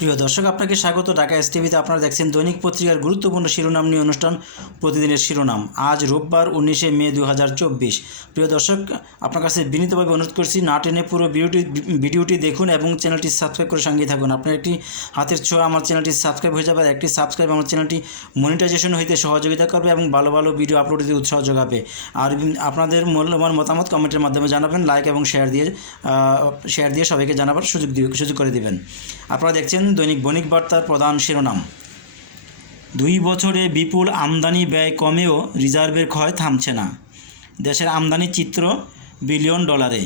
প্রিয় দর্শক, আপনাকে স্বাগত। ঢাকা এস টিভিতে আপনারা দেখছেন দৈনিক পত্রিকার গুরুত্বপূর্ণ শিরোনাম নিয়ে অনুষ্ঠান, প্রতিদিনের শিরোনাম। আজ রোববার উনিশে মে দু হাজার চব্বিশ। প্রিয় দর্শক, আপনার কাছে বিনীতভাবে অনুরোধ করছি, না টেনে পুরো ভিডিওটি ভিডিওটি দেখুন এবং চ্যানেলটি সাবস্ক্রাইব করে সঙ্গেই থাকুন। আপনার একটি হাতের ছোঁয়া আমার চ্যানেলটি সাবস্ক্রাইব হয়ে যাবে একটি সাবস্ক্রাইব আমার চ্যানেলটি মনিটাইজেশন হইতে সহযোগিতা করবে এবং ভালো ভালো ভিডিও আপলোড দিতে উৎসাহ যোগাবে। আর আপনাদের মূল্যবান মতামত কমেন্টের মাধ্যমে জানাবেন, লাইক এবং শেয়ার দিয়ে শেয়ার দিয়ে সবাইকে জানাবার সুযোগ সুযোগ করে দেবেন। আপনারা দেখছেন দৈনিক বণিক বার্তার প্রধান শিরোনাম। দুই বছরে বিপুল আমদানি ব্যয় কমেও রিজার্ভের ক্ষয় থামছে না। দেশের আমদানি চিত্র বিলিয়ন ডলারে।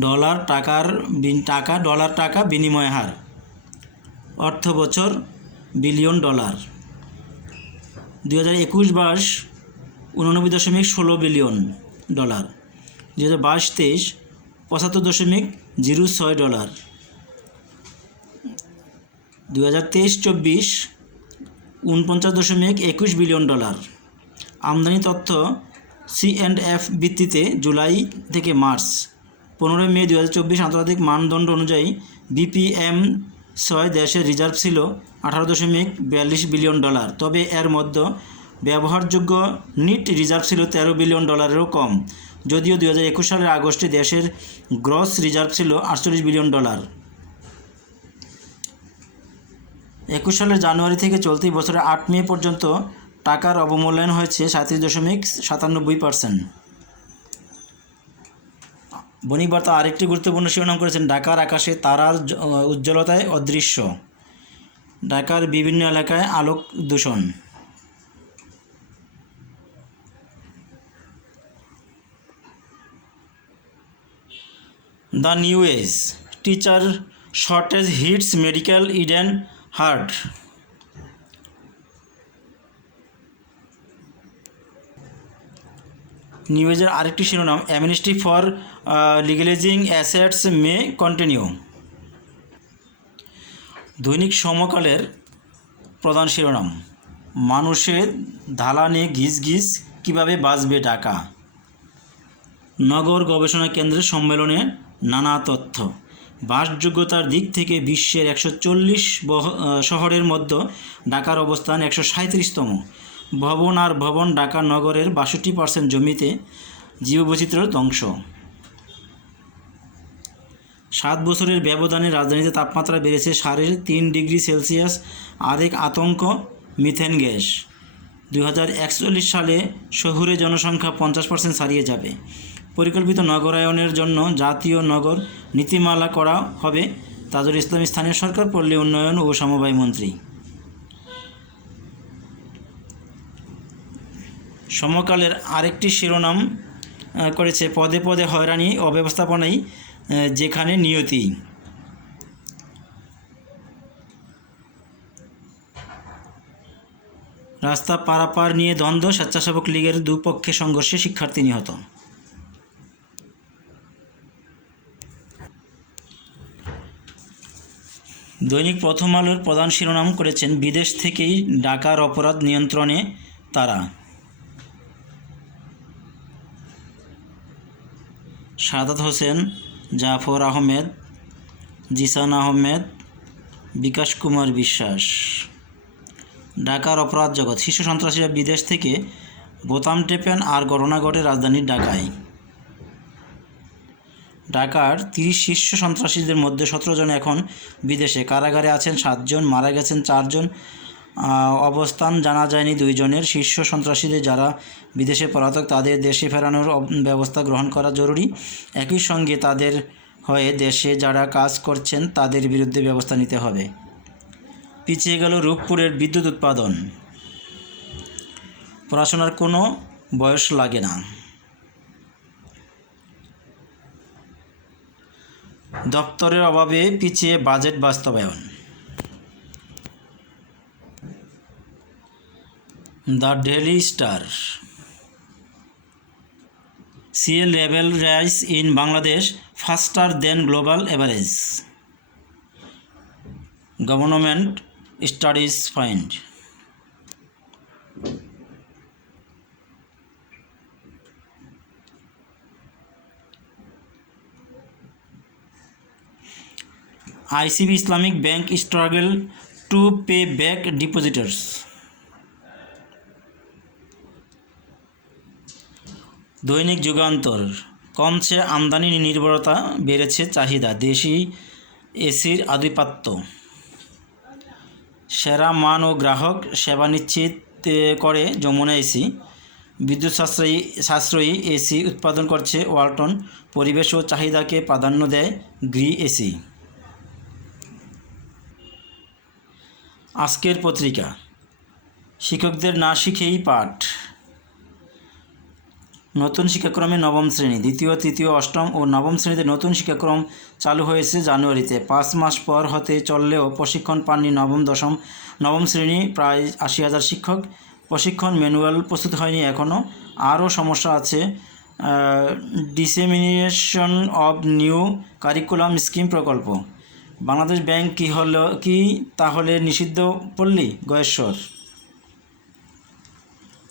ডলার টাকার টাকা ডলার টাকা বিনিময় হার। অর্থ বছর বিলিয়ন ডলার। দুই হাজার একুশ বাইশ উননব্বই দশমিক ষোলো বিলিয়ন ডলার। দুই হাজার বাইশ তেইশ পঁচাত্তর দশমিক জিরো ছয় ডলার। দু হাজার তেইশ চব্বিশ উনপঞ্চাশ দশমিক একুশ বিলিয়ন ডলার। আমদানি তথ্য সি অ্যান্ড এফ ভিত্তিতে জুলাই থেকে মার্চ। পনেরোই মে দু হাজার চব্বিশ আন্তর্জাতিক মানদণ্ড অনুযায়ী বিপিএম ছয় দেশের রিজার্ভ ছিল আঠারো দশমিক বিয়াল্লিশ বিলিয়ন ডলার। তবে এর মধ্যে ব্যবহারযোগ্য নিট রিজার্ভ ছিল তেরো বিলিয়ন ডলারেরও কম। যদিও দু হাজার একুশ সালের আগস্টে দেশের গ্রস রিজার্ভ ছিল আটচল্লিশ বিলিয়ন ডলার। একুশ সালের জানুয়ারি থেকে চলতি বছরের আট মে পর্যন্ত টাকার অবমূল্যায়ন হয়েছে সাঁত্রিশ দশমিক সাতানব্বই পার্সেন্ট। বণিক বার্তা আরেকটি গুরুত্বপূর্ণ শিরোনাম করেছেন ঢাকার আকাশে তারার উজ্জ্বলতায় অদৃশ্য। ঢাকার বিভিন্ন এলাকায় আলোক দূষণ। The new age, teacher shortage hits medical Eden heart. নিউজের আরেকটি শিরোনাম, amnesty for legalising assets may continue. দৈনিক সমকালের প্রধান শিরোনাম, মানুষের ধালানে ঘিস ঘিস কীভাবে বাঁচবে টাকা নগর গবেষণা কেন্দ্রের সম্মেলনে নানা তথ্য। বাসযোগ্যতার দিক থেকে বিশ্বের একশো চল্লিশ শহরের মধ্যে ঢাকার অবস্থান একশো সাঁত্রিশতম ভবন আর ভবন ঢাকা নগরের বাষট্টি পার্সেন্ট জমিতে জীববৈচিত্র্যের ধ্বংস। সাত বছরের ব্যবধানে রাজধানীতে তাপমাত্রা বেড়েছে সাড়ে তিন ডিগ্রি সেলসিয়াস, আরেক আতঙ্ক মিথেন গ্যাস। দু হাজার একচল্লিশ সালে শহুরে জনসংখ্যা পঞ্চাশ পার্সেন্ট ছাড়িয়ে যাবে। পরিকল্পিত নগরায়নের জন্য জাতীয় নগর নীতিমালা করা হবে। তাজুল ইসলাম স্থানীয় সরকার, পল্লী উন্নয়ন ও সমবায় মন্ত্রী। সমকালের আরেকটি শিরোনাম করেছে পদে পদে হয়রানি অব্যবস্থাপনাই যেখানে নিয়তি। রাস্তা পারাপার নিয়ে দ্বন্দ্ব, স্বেচ্ছাসেবক লীগের দুপক্ষে সংঘর্ষে শিক্ষার্থী নিহত। দৈনিক প্রথম আলোর প্রধান শিরোনাম করেছেন বিদেশ থেকেই ডাকার অপরাধ নিয়ন্ত্রণে তারা। সাদাত হোসেন, জাফর আহমেদ, জিসান আহমেদ, বিকাশ কুমার বিশ্বাস। ঢাকার অপরাধ জগৎ। শিশু সন্ত্রাসীরা বিদেশ থেকে বোতাম টেপেন আর ঘটনা ঘটে রাজধানীর ঢাকায়। ঢাকার তিরিশ শীর্ষ সন্ত্রাসীদের মধ্যে সতেরো জন এখন বিদেশে। কারাগারে আছেন সাতজন মারা গেছেন চারজন অবস্থান জানা যায়নি দুইজনের শীর্ষ সন্ত্রাসীদের যারা বিদেশে পলাতক, তাদের দেশে ফেরানোর ব্যবস্থা গ্রহণ করা জরুরি। একই সঙ্গে তাদের হয়ে দেশে যারা কাজ করছেন, তাদের বিরুদ্ধে ব্যবস্থা নিতে হবে। পিছিয়ে গেল রূপপুরের বিদ্যুৎ উৎপাদন। পড়াশোনার কোনো বয়স লাগে না। দপ্তরের অভাবে পিছিয়ে বাজেট বাস্তবায়ন। The daily star. CL level rise in Bangladesh, faster than global average government studies find. ICB Islamic bank struggle to pay back depositors. দৈনিক যুগান্তর। কমছে আমদানি নির্ভরতা, বেড়েছে চাহিদা, দেশি এসির আধিপত্য। সেরা মান ও গ্রাহক সেবা নিশ্চিত করে যমুনা এসি। বিদ্যুৎ সাশ্রয়ী সাশ্রয়ী এসি উৎপাদন করছে ওয়ালটন। পরিবেশ ও চাহিদাকে প্রাধান্য দেয় গ্রি এসি। আজকের পত্রিকা। শিক্ষকদের না শিখেই পাঠ। নতুন শিক্ষাক্রমে নবম শ্রেণি, দ্বিতীয়, তৃতীয়, অষ্টম ও নবম শ্রেণীতে নতুন শিক্ষাক্রম চালু হয়েছে জানুয়ারিতে। পাঁচ মাস পর হতে চললেও প্রশিক্ষণ পাননি নবম, দশম, নবম শ্রেণি, প্রায় আশি হাজার শিক্ষক। প্রশিক্ষণ ম্যানুয়াল প্রস্তুত হয়নি এখনও। আরও সমস্যা আছে dissemination of new curriculum scheme প্রকল্প। বাংলাদেশ ব্যাংক কী হলো, কি তাহলে নিষিদ্ধ পল্লী, গয়েশ্বর?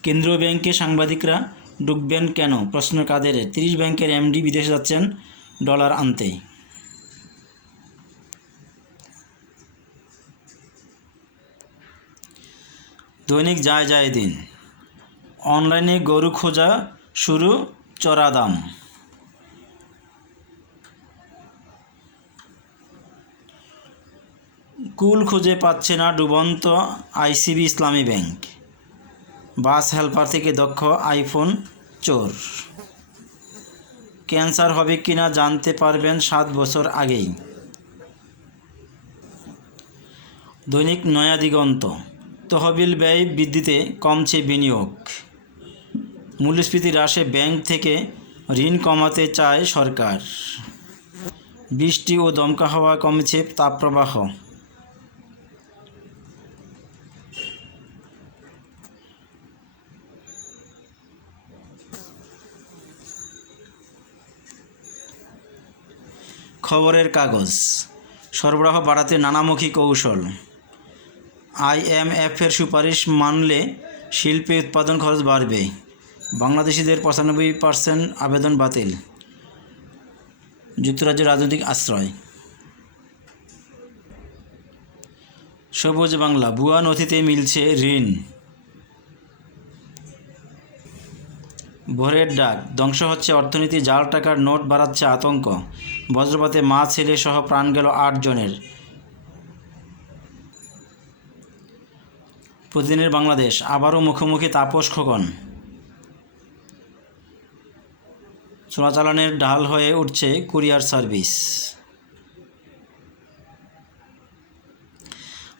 কেন্দ্রীয় ব্যাংকে সাংবাদিকরা ঢুকবেন কেন? প্রশ্ন কাদের তিরিশ ব্যাংকের এমডি বিদেশে যাচ্ছেন ডলার আনতে দৈনিক যায় যায় দিন। অনলাইনে গরু খোঁজা শুরু, চড়া দাম। কুল খুঁজে পাচ্ছে না ডুবন্ত আইসিবি ইসলামী ব্যাংক। বাস হেল্পার থেকে দক্ষ আইফোন চোর। ক্যান্সার হবে কিনা জানতে পারবেন সাত বছর আগেই। দৈনিক নয়া দিগন্ত, তহবিল ব্যয় বৃদ্ধিতে কমছে বিনিয়োগ। মূল্যস্ফীতি হ্রাসে ব্যাংক থেকে ঋণ কমাতে চায় সরকার। বৃষ্টি ও দমকা হাওয়া কমেছে তাপপ্রবাহ। খবরের কাগজ। সরবরাহ বাড়াতে নানামুখী কৌশল। আইএমএফের সুপারিশ মানলে শিল্পে উৎপাদন খরচ বাড়বে। বাংলাদেশিদের পঁচানব্বই পার্সেন্ট আবেদন বাতিল। যুক্তরাজ্যের রাজনৈতিক আশ্রয়। সবুজ বাংলা ভুয়া নথিতে মিলছে ঋণ। ভোরের ডাক, ধ্বংস হচ্ছে অর্থনীতি, জাল টাকার নোট বাড়াচ্ছে আতঙ্ক। বজ্রপাতে মা, ছেলে সহ প্রাণ গেল আট জনের। প্রতিদিনের বাংলাদেশ, আবারও মুখোমুখি তাপস খোকন। চোরাচালানের ঢাল হয়ে উঠছে courier service.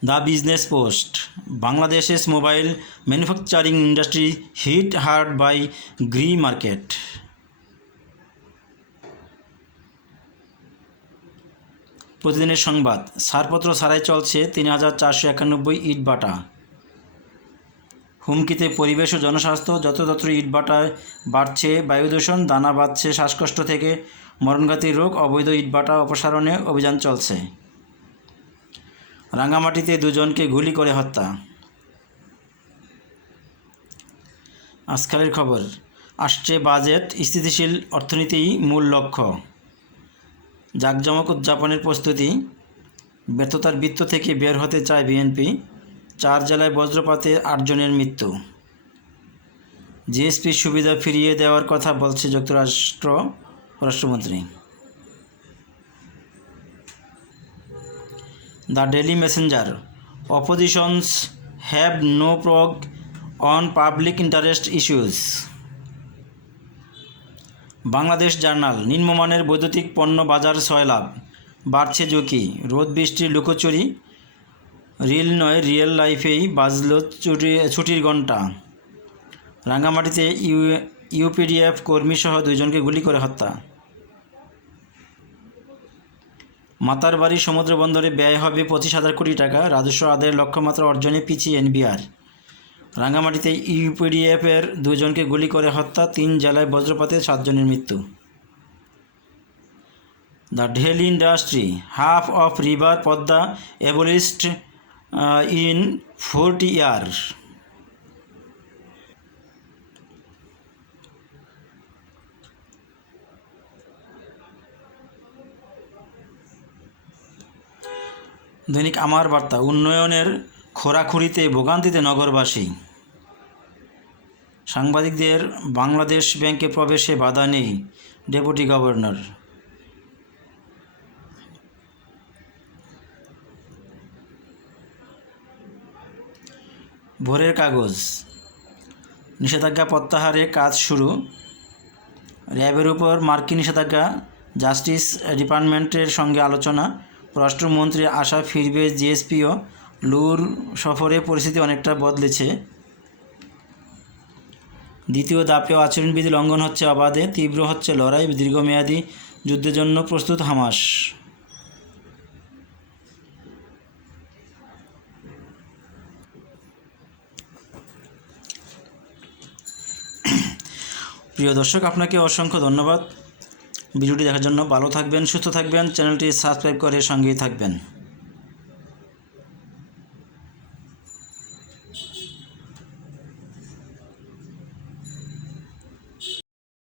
The business post, বাংলাদেশের mobile manufacturing industry hit hard by grey market. প্রতিদিনের সংবাদ। ছাড়পত্র ছাড়াই চলছে তিন হাজার চারশো একানব্বই ইট বাটা। হুমকিতে পরিবেশ ও জনস্বাস্থ্য যত্রতত্র ইটভাটায় বাড়ছে বায়ুদূষণ দানা বাঁধছে শ্বাসকষ্ট থেকে, মরণঘাতী রোগ, অবৈধ ইটভাটা অপসারণে অভিযান চলছে। রাঙামাটিতে দুজনকে গুলি করে হত্যা। আজকালের খবর, আসছে বাজেট, স্থিতিশীল অর্থনীতিই মূল লক্ষ্য। জাঁকজমক উদযাপনের প্রস্তুতি, ব্যর্থতার বৃত্ত থেকে বের হতে চায় বিএনপি, চার জেলায় বজ্রপাতে আটজনের মৃত্যু। জিএসপি সুবিধা ফিরিয়ে দেওয়ার কথা বলছে যুক্তরাষ্ট্র পররাষ্ট্রমন্ত্রী। The daily messenger, oppositions have no prog on public interest issues. Bangladesh journal, নিম্নমানের বৈদ্যুতিক পণ্য বাজার ছয় লাভ বাড়ছে ঝুঁকি, রোদ, বৃষ্টির লুকোচুরি, রিল নয়, রিয়েল লাইফেই বাজল ছুটি ছুটির ঘণ্টা। রাঙ্গামাটিতে ইউ, ইউপিডিএফ কর্মীসহ দুইজনকে গুলি করে হত্যা। মাতার বাড়ি সমুদ্র বন্দরে ব্যয় হবে পঁচিশ হাজার কোটি টাকা, রাজস্ব আদায়ের লক্ষ্যমাত্রা অর্জনে পিছিয়ে এনবিআর। রাঙ্গামাটিতে ইউপিডিএফের দুজনকে গুলি করে হত্যা, তিন জেলায় বজ্রপাতে সাতজনের মৃত্যু। The daily industry, half of river Padma Everest in forty year. দৈনিক আমার বার্তা, উন্নয়নের খোরাখুরিতে ভোগান্তিতে নগরবাসী। সাংবাদিকদের বাংলাদেশ ব্যাংকে প্রবেশে বাধা নেই, ডেপুটি গভর্নর। ভোরের কাগজ। নিষেধাজ্ঞা প্রত্যাহারে কাজ শুরু। র্যাবের উপর মার্কিন নিষেধাজ্ঞা, জাস্টিস ডিপার্টমেন্টের সঙ্গে আলোচনা। পররাষ্ট্রমন্ত্রীর আশা ফিরবে জিএসপিও। লুর সফরে পরিস্থিতি অনেকটা বদলেছে। দ্বিতীয় দাপেও আচরণবিধি লঙ্ঘন হচ্ছে অবাধে, তীব্র হচ্ছে লড়াই, দীর্ঘমেয়াদী যুদ্ধের জন্য প্রস্তুত হামাস। প্রিয় দর্শক, আপনাকে অসংখ্য ধন্যবাদ। ভিডিওটি দেখার জন্য ভালো থাকবেন, সুস্থ থাকবেন, চ্যানেলটি সাবস্ক্রাইব করে সঙ্গেই থাকবেন।